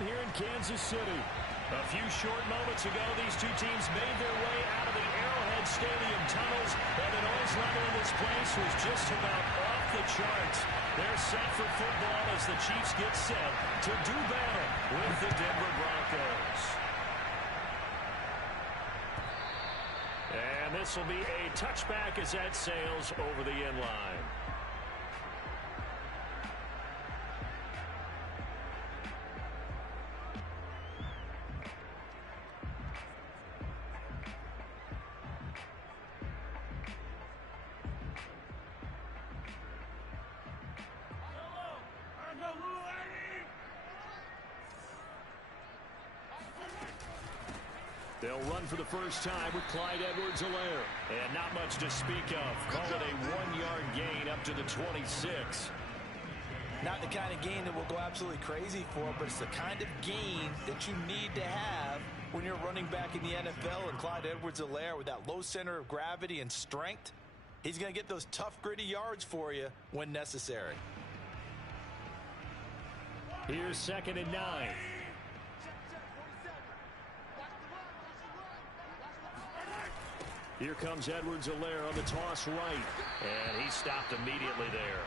Here in Kansas City. A few short moments ago, these two teams made their way out of the Arrowhead Stadium tunnels, and the noise level in this place was just about off the charts. They're set for football as the Chiefs get set to do battle with the Denver Broncos. And this will be a touchback as that sails over the end line. They'll run for the first time with Clyde Edwards-Helaire. And not much to speak of. Call it a 1-yard gain up to the 26. Not the kind of gain that will go absolutely crazy for, but it's the kind of gain that you need to have when you're running back in the NFL. And Clyde Edwards-Helaire, with that low center of gravity and strength, he's going to get those tough, gritty yards for you when necessary. Here's 2nd and 9. Here comes Edwards-Helaire on the toss right. And he stopped immediately there.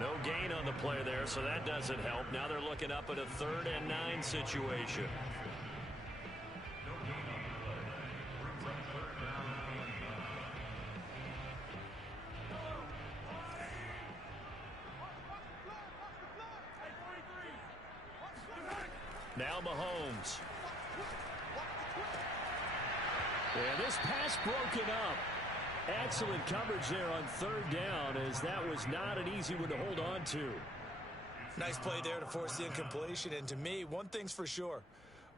No gain on the play there, so that doesn't help. Now they're looking up at a 3rd and 9 situation. Now Mahomes. And this pass broken up. Excellent coverage there on 3rd down, as that was not an easy one to hold on to. Nice play there to force the incompletion. And to me, one thing's for sure.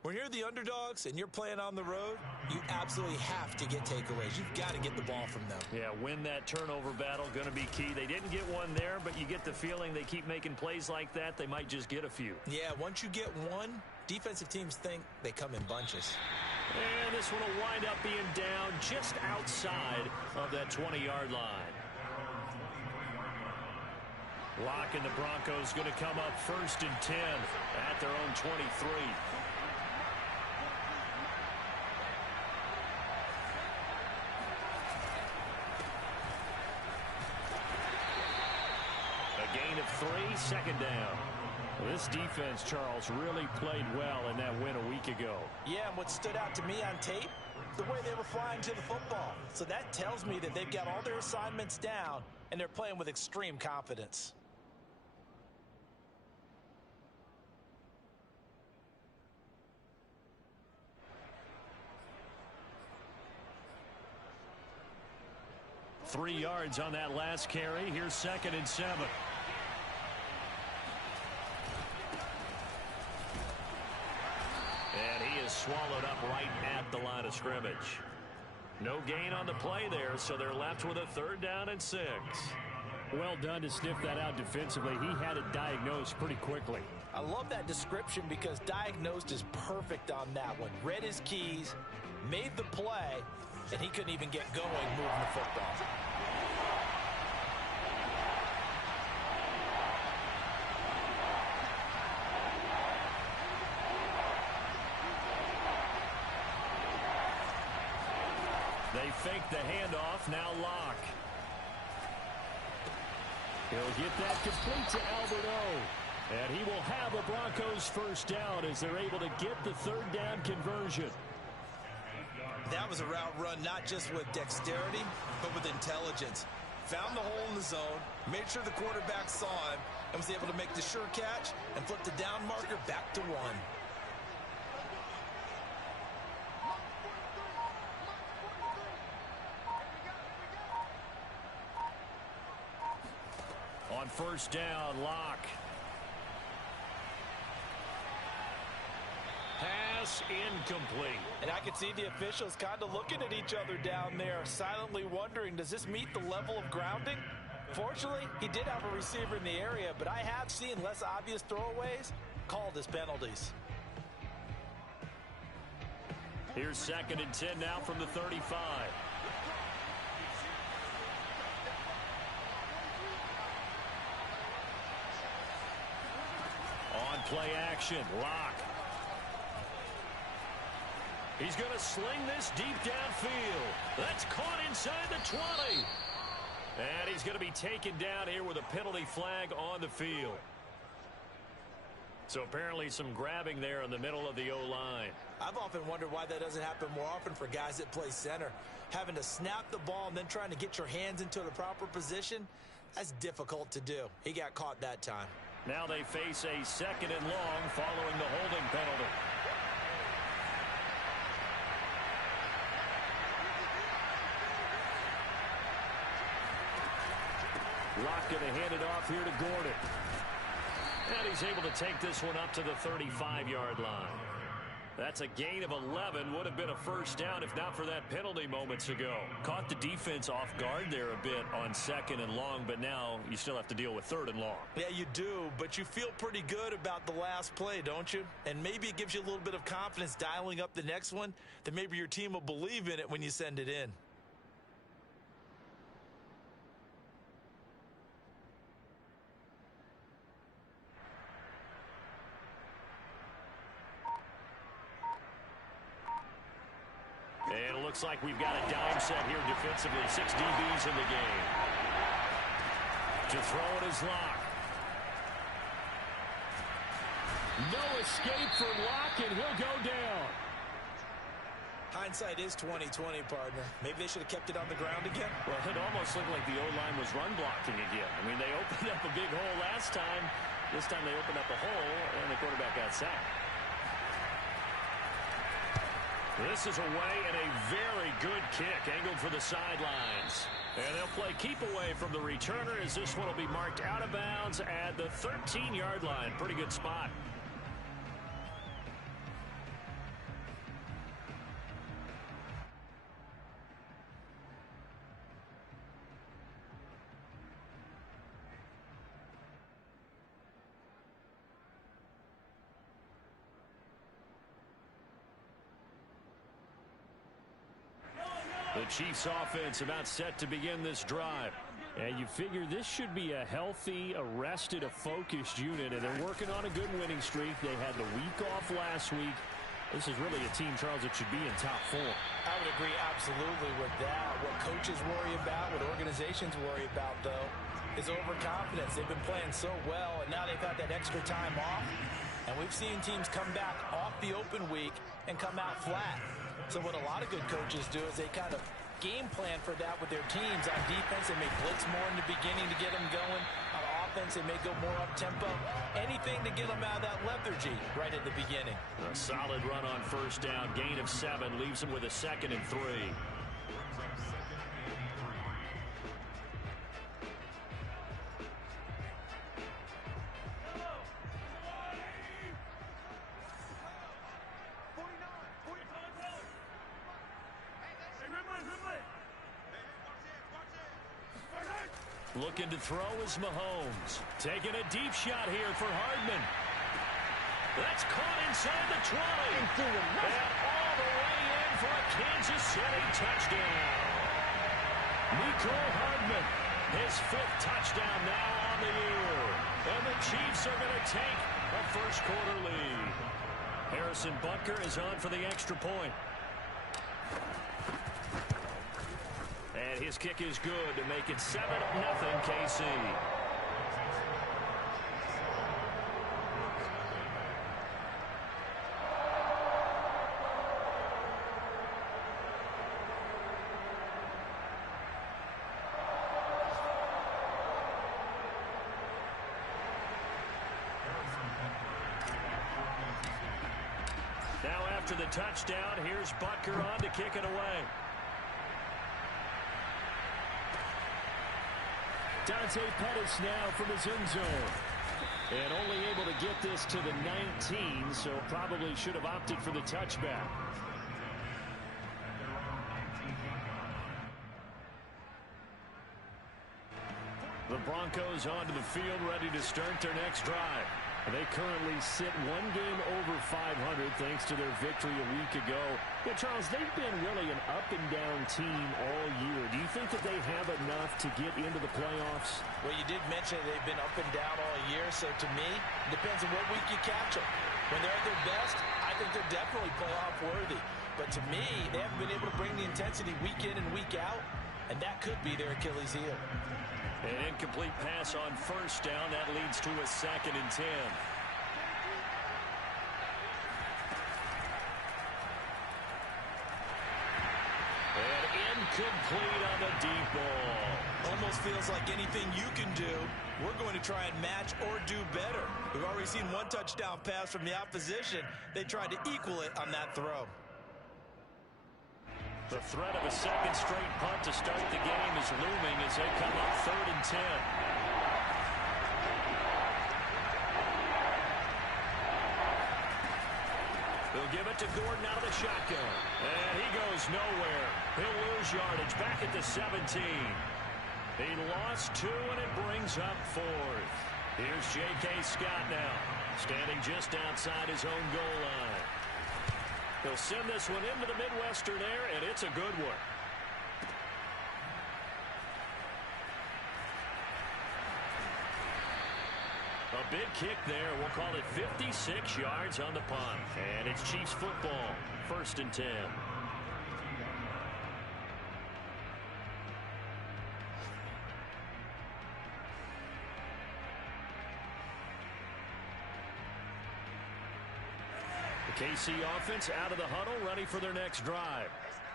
When you're the underdogs and you're playing on the road, you absolutely have to get takeaways. You've got to get the ball from them. Yeah, win that turnover battle, going to be key. They didn't get one there, but you get the feeling they keep making plays like that, they might just get a few. Yeah, once you get one, defensive teams think they come in bunches. And this one will wind up being down just outside of that 20-yard line. Locke and the Broncos going to come up 1st and 10 at their own 23. A gain of 3, 2nd down. This defense, Charles, really played well in that win a week ago. Yeah, and what stood out to me on tape, the way they were flying to the football. So that tells me that they've got all their assignments down, and they're playing with extreme confidence. Three yards on that last carry. Here's 2nd and 7. And he is swallowed up right at the line of scrimmage. No gain on the play there, so they're left with a 3rd down and 6. Well done to sniff that out defensively. He had it diagnosed pretty quickly. I love that description because diagnosed is perfect on that one. Read his keys, made the play, and he couldn't even get going moving the football. They fake the handoff. Now Locke. He'll get that complete to Albert O. And he will have a Broncos 1st down as they're able to get the 3rd down conversion. That was a route run not just with dexterity, but with intelligence. Found the hole in the zone, made sure the quarterback saw him, and was able to make the sure catch and flip the down marker back to 1. On 1st down, Locke. Pass incomplete. And I could see the officials kind of looking at each other down there, silently wondering, does this meet the level of grounding? Fortunately, he did have a receiver in the area, but I have seen less obvious throwaways called as penalties. Here's 2nd and 10 now from the 35. On play action. Lock. He's going to sling this deep downfield. That's caught inside the 20. And he's going to be taken down here with a penalty flag on the field. So apparently some grabbing there in the middle of the O-line. I've often wondered why that doesn't happen more often for guys that play center. Having to snap the ball and then trying to get your hands into the proper position, that's difficult to do. He got caught that time. Now they face a 2nd and long following the holding penalty. Locke going to hand it off here to Gordon. And he's able to take this one up to the 35-yard line. That's a gain of 11. Would have been a first down if not for that penalty moments ago. Caught the defense off guard there a bit on 2nd and long, but now you still have to deal with 3rd and long. Yeah, you do, but you feel pretty good about the last play, don't you? And maybe it gives you a little bit of confidence dialing up the next one, that maybe your team will believe in it when you send it in. And it looks like we've got a dime set here defensively. 6 DBs in the game. To throw it is Locke. No escape for Locke, and he'll go down. Hindsight is 20/20, partner. Maybe they should have kept it on the ground again. Well, it almost looked like the O-line was run blocking again. I mean, they opened up a big hole last time. This time they opened up a hole, and the quarterback got sacked. This is away and a very good kick angled for the sidelines. And they'll play keep away from the returner as this one will be marked out of bounds at the 13-yard line. Pretty good spot. The Chiefs offense about set to begin this drive. And you figure this should be a healthy, arrested, a focused unit, and they're working on a good winning streak. They had the week off last week. This is really a team, Charles, that should be in top 4. I would agree absolutely with that. What coaches worry about, what organizations worry about, though, is overconfidence. They've been playing so well, and now they've had that extra time off. And we've seen teams come back off the open week and come out flat. So what a lot of good coaches do is they kind of game plan for that with their teams. On defense, they may blitz more in the beginning to get them going. On offense, they may go more up-tempo. Anything to get them out of that lethargy right at the beginning. A solid run on first down. Gain of 7 leaves them with a 2nd and 3. Looking to throw is Mahomes. Taking a deep shot here for Hardman. That's caught inside the 20. And all the way in for a Kansas City touchdown. Mecole Hardman, his 5th touchdown now on the year. And the Chiefs are going to take a first-quarter lead. Harrison Butker is on for the extra point. And his kick is good to make it 7-0 KC. Now after the touchdown, here's Butker on to kick it away. Dante Pettis now from his end zone. And only able to get this to the 19, so probably should have opted for the touchback. The Broncos onto the field ready to start their next drive. They currently sit 1 game over 500 thanks to their victory a week ago. Well, Charles, they've been really an up-and-down team all year. Do you think that they have enough to get into the playoffs? Well, you did mention they've been up and down all year, so to me, it depends on what week you catch them. When they're at their best, I think they're definitely playoff worthy. But to me, they haven't been able to bring the intensity week in and week out, and that could be their Achilles heel. An incomplete pass on first down. That leads to a 2nd and 10. And incomplete on the deep ball. Almost feels like anything you can do, we're going to try and match or do better. We've already seen one touchdown pass from the opposition. They tried to equal it on that throw. The threat of a 2nd straight punt to start the game is looming as they come up 3rd and 10. They'll give it to Gordon out of the shotgun. And he goes nowhere. He'll lose yardage back at the 17. He lost 2, and it brings up 4th. Here's J.K. Scott now, standing just outside his own goal line. He'll send this one into the Midwestern air, and it's a good one. A big kick there. We'll call it 56 yards on the punt. And it's Chiefs football, 1st and 10. KC offense out of the huddle, ready for their next drive.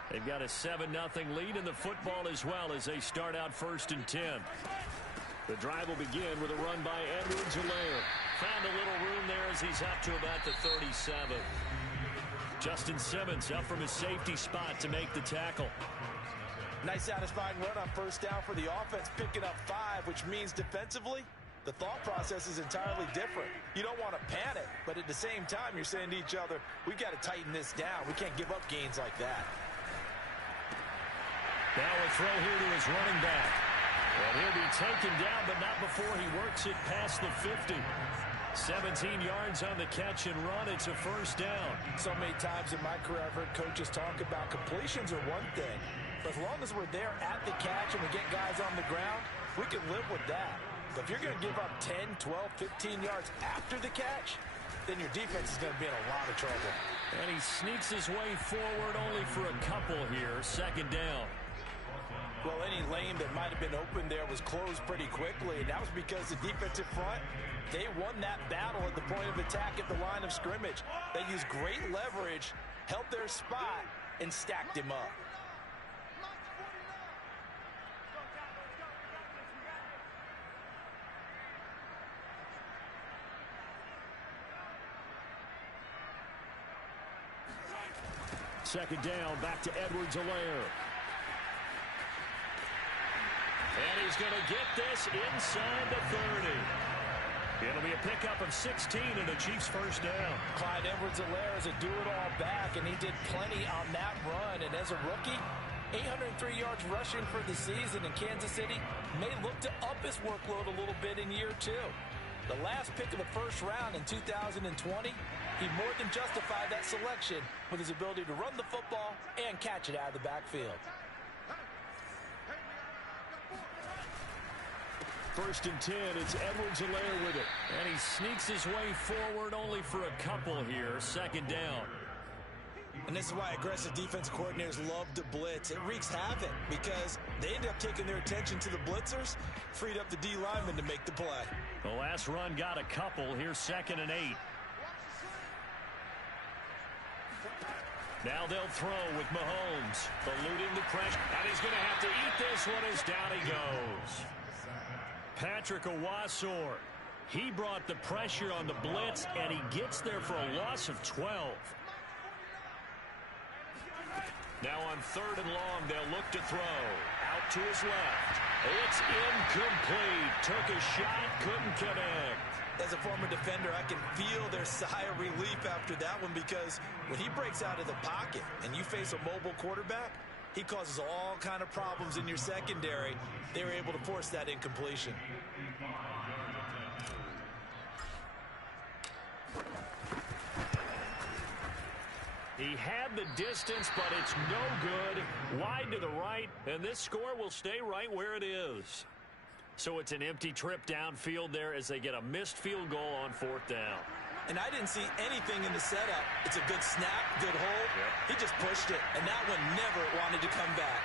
They've got a 7-0 lead in the football as well as they start out 1st and 10. The drive will begin with a run by Edwards-Helaire. Found a little room there as he's up to about the 37. Justin Simmons up from his safety spot to make the tackle. Nice satisfying run on 1st down for the offense, picking up 5, which means defensively, the thought process is entirely different. You don't want to panic, but at the same time, you're saying to each other, we've got to tighten this down. We can't give up gains like that. Now a throw here to his running back. And he'll be taken down, but not before he works it past the 50. 17 yards on the catch and run. It's a 1st down. So many times in my career, I've heard coaches talk about completions are one thing. But as long as we're there at the catch and we get guys on the ground, we can live with that. But if you're going to give up 10, 12, 15 yards after the catch, then your defense is going to be in a lot of trouble. And he sneaks his way forward only for a couple here. 2nd down. Well, any lane that might have been open there was closed pretty quickly, and that was because the defensive front, they won that battle at the point of attack at the line of scrimmage. They used great leverage, held their spot, and stacked him up. Second down, back to Edwards-Helaire. And he's going to get this inside the 30. It'll be a pickup of 16 and a Chiefs 1st down. Clyde Edwards-Helaire is a do-it-all back, and he did plenty on that run. And as a rookie, 803 yards rushing for the season in Kansas City may look to up his workload a little bit in year 2. The last pick of the 1st round in 2020, he more than justified that selection with his ability to run the football and catch it out of the backfield. 1st and 10, it's Edwards-Helaire with it. And he sneaks his way forward only for a couple here. 2nd down. And this is why aggressive defense coordinators love to blitz. It wreaks havoc because they end up taking their attention to the blitzers, freed up the D lineman to make the play. The last run got a couple. Here's 2nd and 8. Now they'll throw with Mahomes, eluding the pressure. And he's going to have to eat this one as down he goes. Patrick Owasor, he brought the pressure on the blitz, and he gets there for a loss of 12. Now on 3rd and long, they'll look to throw. Out to his left. It's incomplete. Took a shot, couldn't connect. As a former defender, I can feel their sigh of relief after that one because when he breaks out of the pocket and you face a mobile quarterback, he causes all kind of problems in your secondary. They were able to force that incompletion. He had the distance, but it's no good. Wide to the right, and this score will stay right where it is. So it's an empty trip downfield there as they get a missed field goal on 4th down. And I didn't see anything in the setup. It's a good snap, good hold. Yep. He just pushed it, and that one never wanted to come back.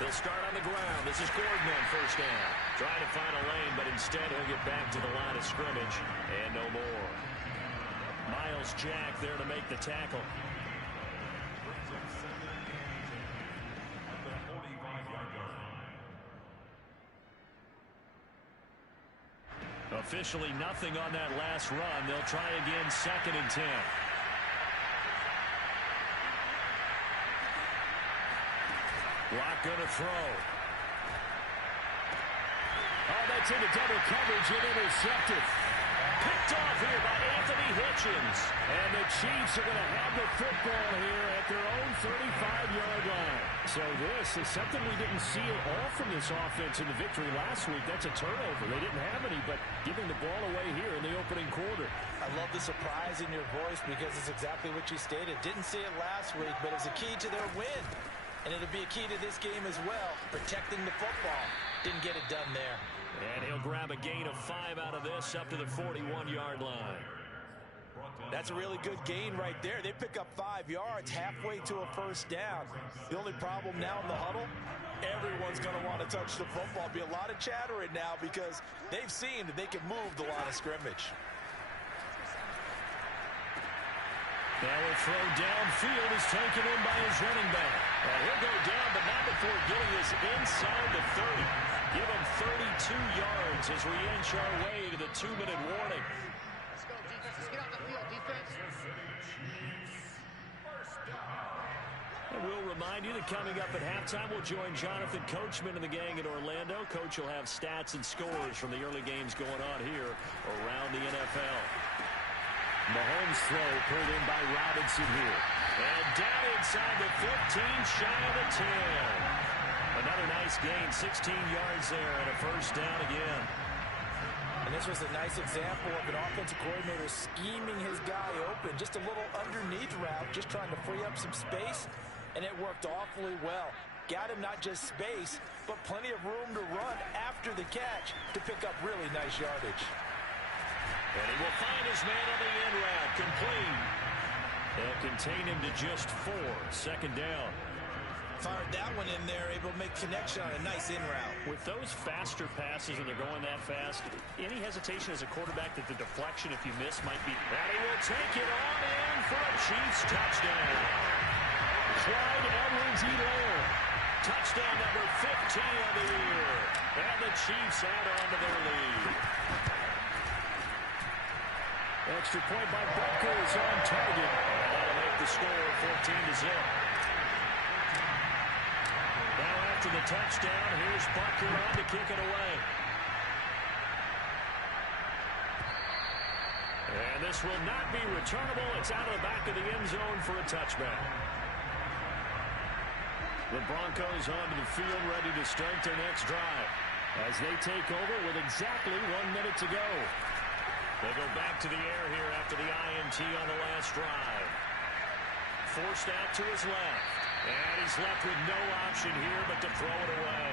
They'll start on the ground. This is Gordon on 1st down. Trying to find a lane, but instead he'll get back to the line of scrimmage, and no more. Miles Jack there to make the tackle. Officially nothing on that last run. They'll try again, 2nd and 10. Lock gonna throw. Oh, that's into double coverage and intercepted. Picked off here by Anthony Hitchens. And the Chiefs are going to have the football here at their own 35-yard line. So this is something we didn't see at all from this offense in the victory last week. That's a turnover. They didn't have any, but giving the ball away here in the opening quarter. I love the surprise in your voice because it's exactly what you stated. Didn't see it last week, but it was a key to their win. And it'll be a key to this game as well, protecting the football. Didn't get it done there. And he'll grab a gain of 5 out of this up to the 41-yard line. That's a really good gain right there. They pick up 5 yards halfway to a 1st down. The only problem now in the huddle, everyone's going to want to touch the football. Be a lot of chattering now because they've seen that they can move the line of scrimmage. Now a throw downfield is taken in by his running back. He'll go down, but not before getting this inside the 30. Give him 32 yards as we inch our way to the 2-minute warning. Let's go, defense. Let's get off the field, defense. And we'll remind you that coming up at halftime, we'll join Jonathan Coachman and the gang in Orlando. Coach will have stats and scores from the early games going on here around the NFL. Mahomes throw pulled in by Robinson here. And down inside the 15, shy of the 10. Another nice gain, 16 yards there and a 1st down again. And this was a nice example of an offensive coordinator scheming his guy open. Just a little underneath route, just trying to free up some space. And it worked awfully well. Got him not just space, but plenty of room to run after the catch to pick up really nice yardage. And he will find his man on the end route, complete. They'll contain him to just 4, 2nd down. Fired that one in there, able to make connection on a nice in route. With those faster passes and they're going that fast, any hesitation as a quarterback that the deflection, if you miss, might be... And he will take it on in for a Chiefs touchdown. Clyde Edwards-Helaire. Touchdown number 15 on the year. And the Chiefs add on to their lead. Extra point by Butker is on target. That'll make the score 14-0. Now after the touchdown, here's Butker on to kick it away. And this will not be returnable. It's out of the back of the end zone for a touchback. The Broncos onto the field ready to start their next drive as they take over with exactly 1 minute to go. They go back to the air here after the INT on the last drive. Forced out to his left. And he's left with no option here but to throw it away.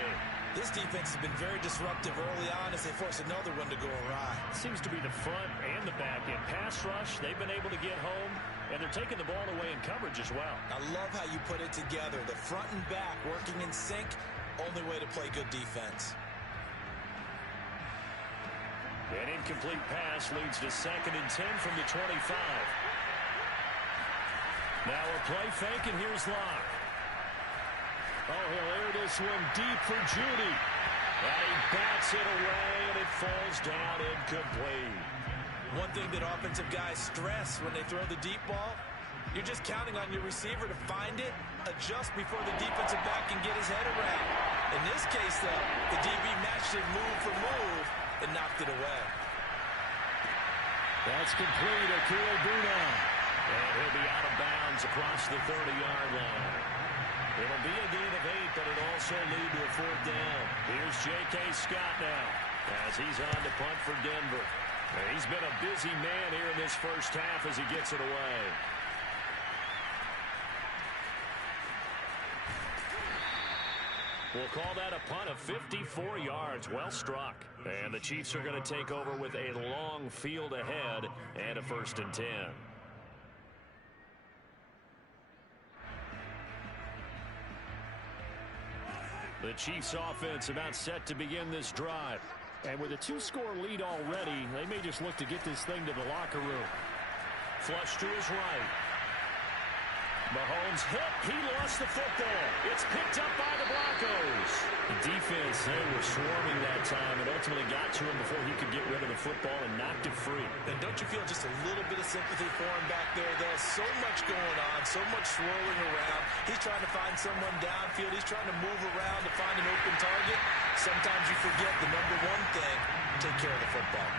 This defense has been very disruptive early on as they force another one to go awry. Seems to be the front and the back end. Pass rush, they've been able to get home, and they're taking the ball away in coverage as well. I love how you put it together. The front and back working in sync, only way to play good defense. An incomplete pass leads to 2nd and 10 from the 25. Now a play fake, and here's Locke. Oh, he'll air this one deep for Judy. And he bats it away, and it falls down incomplete. One thing that offensive guys stress when they throw the deep ball, you're just counting on your receiver to find it, adjust before the defensive back can get his head around. In this case, though, the DB matched it move for move and knocked it away. That's complete. Akil Bunam. And he'll be out of bounds across the 30-yard line. It'll be a gain of 8, but it'll also lead to a 4th down. Here's J.K. Scott now as he's on to punt for Denver. He's been a busy man here in this first half as he gets it away. We'll call that a punt of 54 yards. Well struck. And the Chiefs are going to take over with a long field ahead and a 1st and 10. The Chiefs offense about set to begin this drive. And with a 2-score lead already, they may just look to get this thing to the locker room. Flush to his right. Mahomes hit. He lost the football. It's picked up by the Broncos. The defense, they were swarming that time and ultimately got to him before he could get rid of the football and knocked it free. And don't you feel just a little bit of sympathy for him back there? There's so much going on, so much swirling around. He's trying to find someone downfield. He's trying to move around to find an open target. Sometimes you forget the number one thing, take care of the football.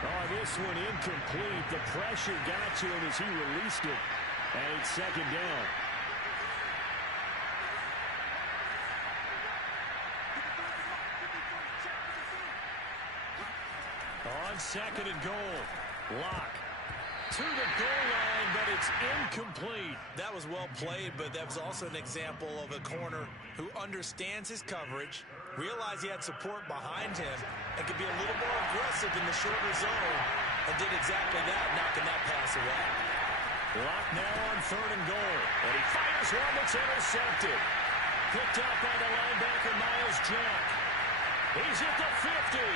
Oh, this one incomplete. The pressure got to him as he released it. And it's 2nd down. On 2nd and goal. Lock to the goal line, but it's incomplete. That was well played, but that was also an example of a corner who understands his coverage, realized he had support behind him, and could be a little more aggressive in the shorter zone, and did exactly that, knocking that pass away. Lock now on 3rd and goal. And he fires one that's intercepted. Picked up by the linebacker, Miles Jack. He's at the 50.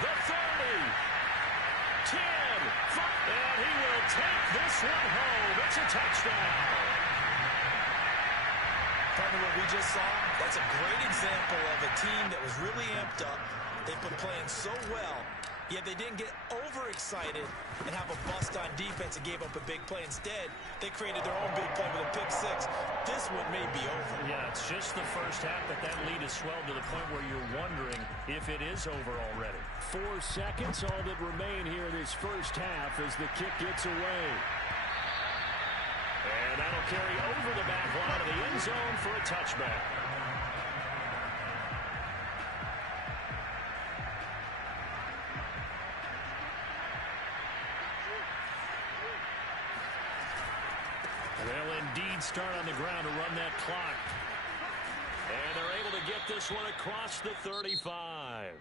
The 30. 10. 5. And he will take this one home. It's a touchdown. Partner, what we just saw, that's a great example of a team that was really amped up. They've been playing so well. Yet they didn't get overexcited and have a bust on defense and gave up a big play. Instead, they created their own big play with a pick 6. This one may be over. Yeah, it's just the first half, but that lead has swelled to the point where you're wondering if it is over already. 4 seconds, all that remain here in this first half as the kick gets away. And that'll carry over the back line of the end zone for a touchback. They'll indeed start on the ground to run that clock. And they're able to get this one across the 35.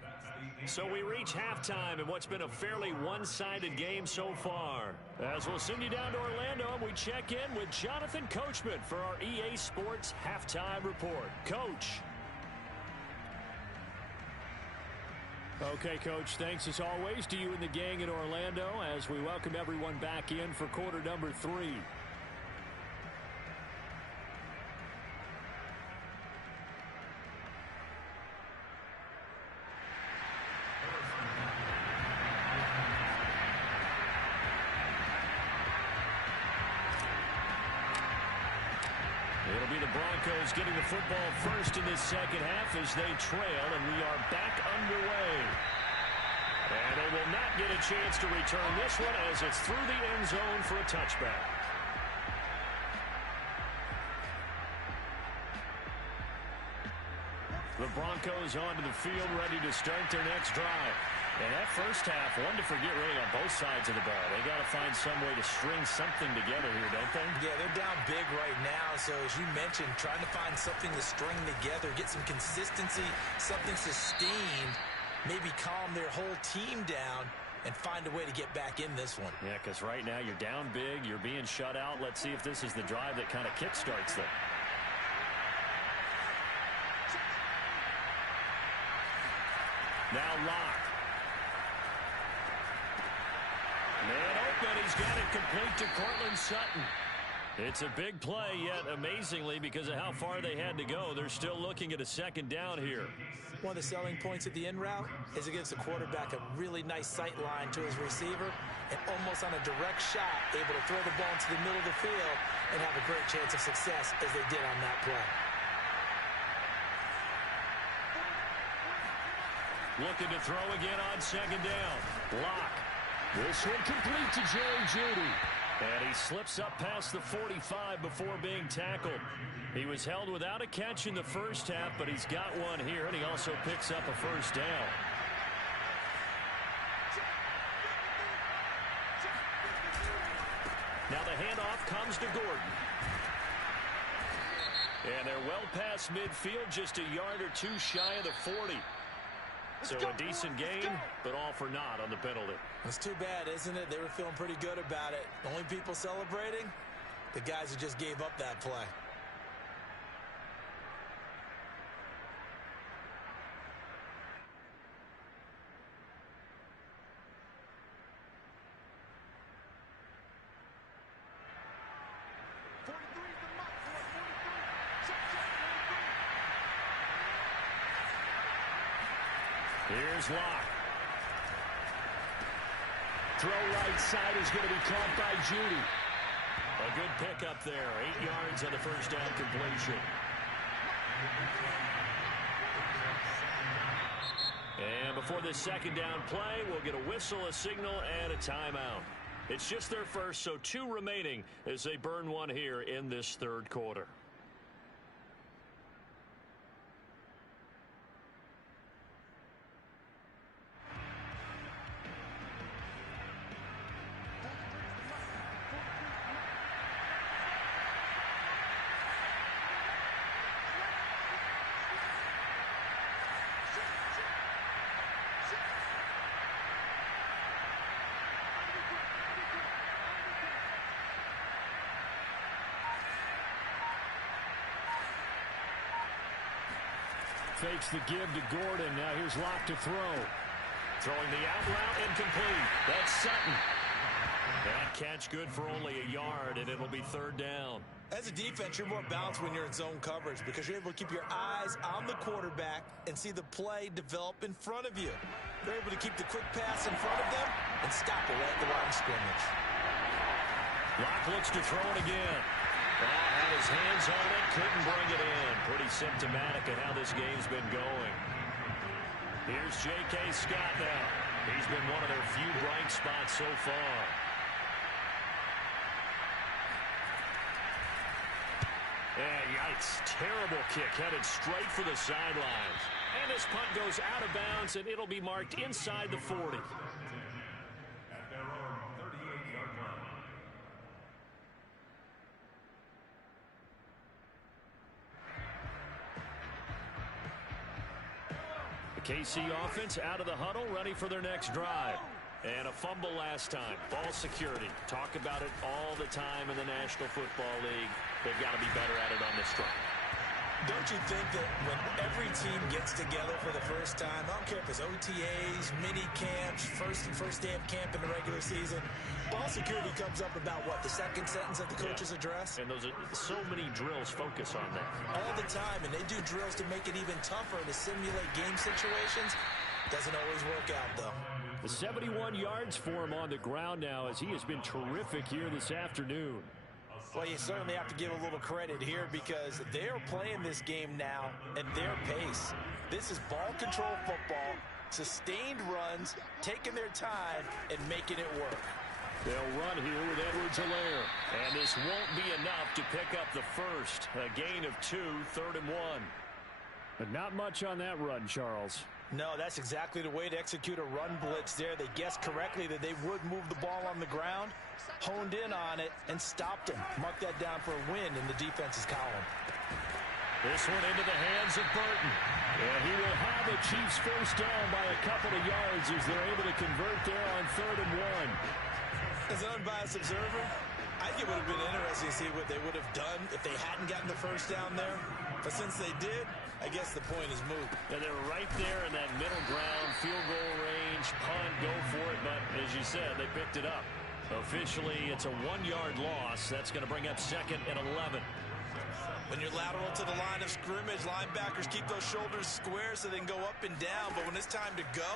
So we reach halftime in what's been a fairly one-sided game so far. As we'll send you down to Orlando, and we check in with Jonathan Coachman for our EA Sports Halftime Report. Coach. Okay, Coach, thanks as always to you and the gang in Orlando as we welcome everyone back in for quarter number 3. It'll be the Broncos getting the football first in this second half as they trail, and we are back underway. And they will not get a chance to return this one as it's through the end zone for a touchback. The Broncos onto the field, ready to start their next drive. And that first half, one to forget really on both sides of the ball. They got to find some way to string something together here, don't they? Yeah, they're down big right now. So as you mentioned, trying to find something to string together, get some consistency, something sustained, maybe calm their whole team down and find a way to get back in this one. Yeah, because right now you're down big, you're being shut out. Let's see if this is the drive that kind of kickstarts them. Now Locke. Man open, he's got it complete to Cortland Sutton. It's a big play, yet amazingly, because of how far they had to go, they're still looking at a second down here. One of the selling points of the in route is it gives the quarterback a really nice sight line to his receiver and almost on a direct shot, able to throw the ball into the middle of the field and have a great chance of success as they did on that play. Looking to throw again on second down. Locke. This one complete to Jerry Jeudy. And he slips up past the 45 before being tackled. He was held without a catch in the first half, but he's got one here, and he also picks up a first down. Now the handoff comes to Gordon. And they're well past midfield, just a yard or two shy of the 40. So a decent gain, but all for naught on the penalty. It's too bad, isn't it? They were feeling pretty good about it. The only people celebrating, the guys who just gave up that play. Here's Locke. Throw right side is going to be caught by Judy. A good pickup there. 8 yards on the first down completion. And before this second down play, we'll get a whistle, a signal, and a timeout. It's just their first, so 2 remaining as they burn one here in this third quarter. Fakes the give to Gordon. Now here's Locke to throw. Throwing the out route, incomplete. That's Sutton. That catch good for only a yard, and it'll be third down. As a defense, you're more balanced when you're in zone coverage because you're able to keep your eyes on the quarterback and see the play develop in front of you. You're able to keep the quick pass in front of them and stop it right at the line of scrimmage. Locke looks to throw it again. Had his hands on it, couldn't bring it in. Pretty symptomatic of how this game's been going. Here's J.K. Scott now. He's been one of their few bright spots so far. And yikes, terrible kick headed straight for the sidelines. And this punt goes out of bounds, and it'll be marked inside the 40. KC offense out of the huddle, ready for their next drive. And a fumble last time. Ball security. Talk about it all the time in the National Football League. They've got to be better at it on this drive. Don't you think that when every team gets together for the first time, I don't care if it's OTAs, mini camps, first day of camp in the regular season, ball security comes up about what, the second sentence of the coach's address? And those are so many drills focus on that. All the time, and they do drills to make it even tougher to simulate game situations. Doesn't always work out, though. The 71 yards for him on the ground now as he has been terrific here this afternoon. Well, you certainly have to give a little credit here because they're playing this game now at their pace. This is ball control football, sustained runs, taking their time, and making it work. They'll run here with Edwards-Helaire. And this won't be enough to pick up the first. A gain of 2, 3rd and 1. But not much on that run, Charles. No, that's exactly the way to execute a run blitz there. They guessed correctly that they would move the ball on the ground, honed in on it, and stopped him. Mark that down for a win in the defense's column. This one into the hands of Burton. And he will have the Chiefs first down by a couple of yards as they're able to convert there on 3rd and 1. As an unbiased observer, I think it would have been interesting to see what they would have done if they hadn't gotten the first down there. But since they did, I guess the point is moot. And they're right there in that middle ground, field goal range, punt, go for it. But as you said, they picked it up. Officially, it's a 1-yard loss. That's going to bring up 2nd and 11. When you're lateral to the line of scrimmage, linebackers keep those shoulders square so they can go up and down. But when it's time to go,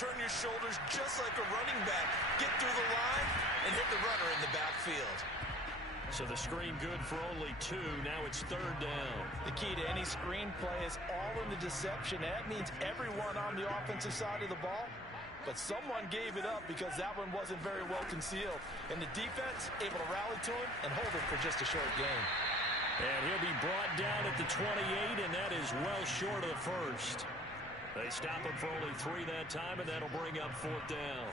turn your shoulders just like a running back. Get through the line and hit the runner in the backfield. So the screen good for only 2. Now it's 3rd down. The key to any screen play is all in the deception. That means everyone on the offensive side of the ball. But someone gave it up because that one wasn't very well concealed. And the defense able to rally to him and hold it for just a short gain. And he'll be brought down at the 28, and that is well short of the first. They stop him for only 3 that time, and that'll bring up 4th down.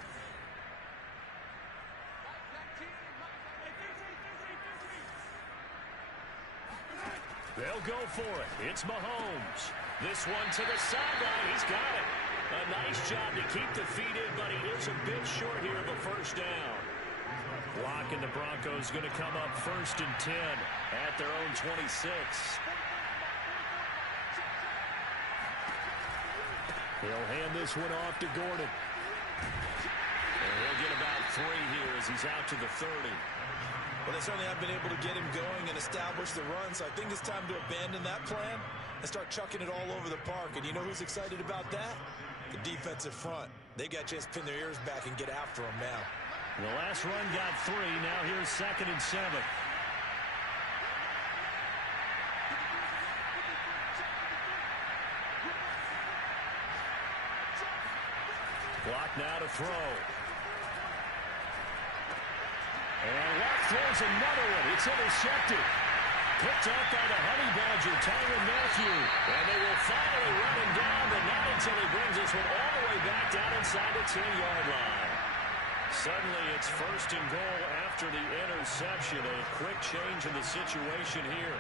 They'll go for it. It's Mahomes. This one to the sideline. He's got it. A nice job to keep the feet in, but he is a bit short here of a first down. Block, and the Broncos going to come up 1st and 10 at their own 26. He'll hand this one off to Gordon. And he'll get about 3 here as he's out to the 30. Well, they certainly have been able to get him going and establish the run, so I think it's time to abandon that plan and start chucking it all over the park. And you know who's excited about that? The defensive front. They got a chance to pin their ears back and get after him now. The last run got 3. Now here's 2nd and 7. Block now to throw. And Locke throws another one. It's intercepted. Picked up by the Honey Badger, Tyrann Mathieu. And they will finally run him down, but not until he brings this one all the way back down inside the 10-yard line. Suddenly it's 1st and goal after the interception. A quick change in the situation here.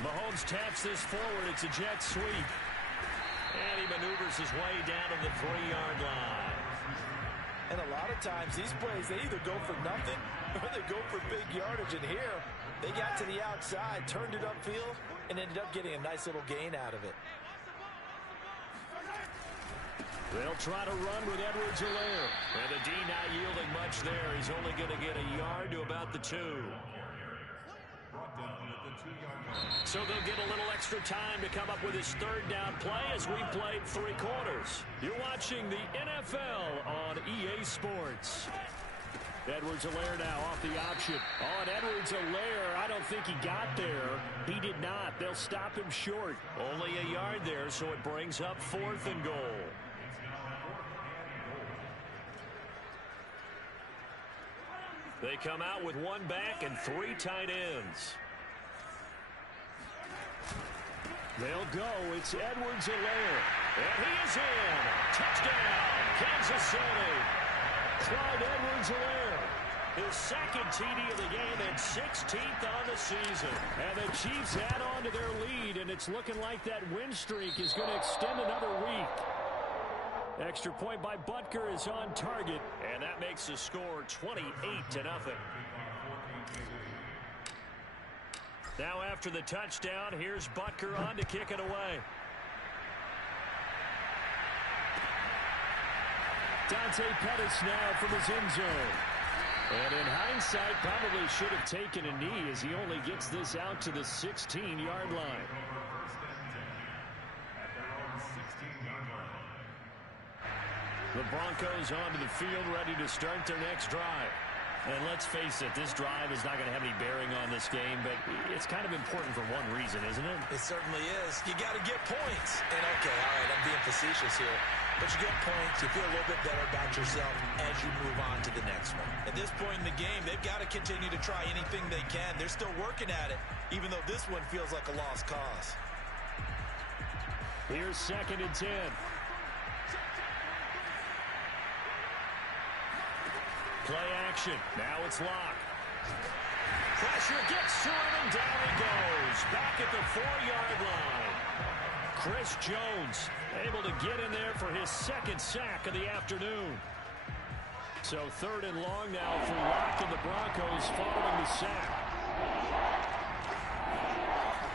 Mahomes taps this forward. It's a jet sweep. And he maneuvers his way down to the 3-yard line. And a lot of times these plays, they either go for nothing or they go for big yardage. And here, they got to the outside, turned it upfield, and ended up getting a nice little gain out of it. They'll try to run with Edwards-Helaire. And the D not yielding much there. He's only going to get a yard to about the 2. So they'll get a little extra time to come up with his 3rd down play as we played 3 quarters. You're watching the NFL on EA Sports. Edwards-Helaire now off the option. Oh, and Edwards-Helaire, I don't think he got there. He did not. They'll stop him short. Only a yard there, so it brings up 4th and goal. They come out with 1 back and 3 tight ends. They'll go. It's Edwards-Helaire. And he is in. Touchdown, Kansas City. Clyde Edwards-Helaire. His 2nd TD of the game and 16th on the season. And the Chiefs add on to their lead, and it's looking like that win streak is going to extend another week. Extra point by Butker is on target, and that makes the score 28-0. Now after the touchdown, here's Butker on to kick it away. Dante Pettis now from his end zone. And in hindsight, probably should have taken a knee as he only gets this out to the 16-yard line. The Broncos onto the field, ready to start their next drive. And let's face it, this drive is not going to have any bearing on this game, but it's kind of important for one reason, isn't it? It certainly is. You got to get points. And okay, all right, I'm being facetious here. But you get points, you feel a little bit better about yourself as you move on to the next one. At this point in the game, they've got to continue to try anything they can. They're still working at it, even though this one feels like a lost cause. Here's 2nd and 10. Play action. Now it's Locke. Pressure gets to him, and down he goes. Back at the 4-yard line. Chris Jones able to get in there for his 2nd sack of the afternoon. So 3rd and long now for Locke and the Broncos following the sack.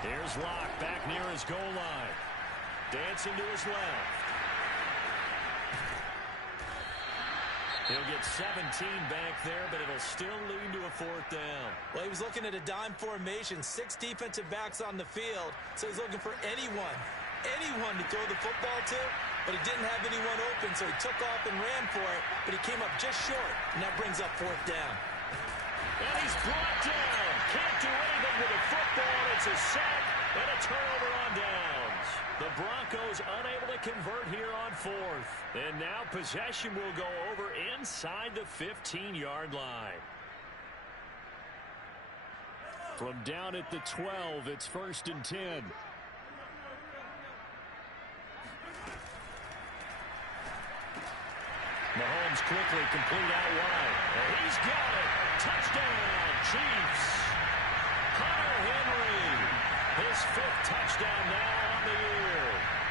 Here's Locke back near his goal line. Dancing to his left. He'll get 17 back there, but it'll still lead to a 4th down. Well, he was looking at a dime formation, 6 defensive backs on the field, so he's looking for anyone to throw the football to, but he didn't have anyone open, so he took off and ran for it, but he came up just short, and that brings up 4th down. And he's brought down. Can't do anything with the football. It's a sack and a turnover on downs. The Broncos unable to convert here on 4th. And now possession will go over inside the 15-yard line. From down at the 12, it's 1st and 10. Mahomes quickly complete out wide. And he's got it. Touchdown, Chiefs. Hunter Henry, his 5th touchdown now on the year.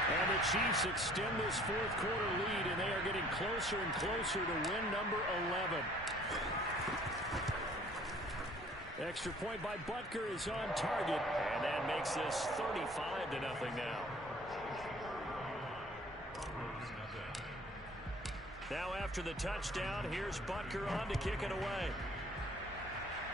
And the Chiefs extend this fourth quarter lead, and they are getting closer and closer to win number 11. Extra point by Butker is on target, and that makes this 35-0 now. Now after the touchdown, here's Butker on to kick it away.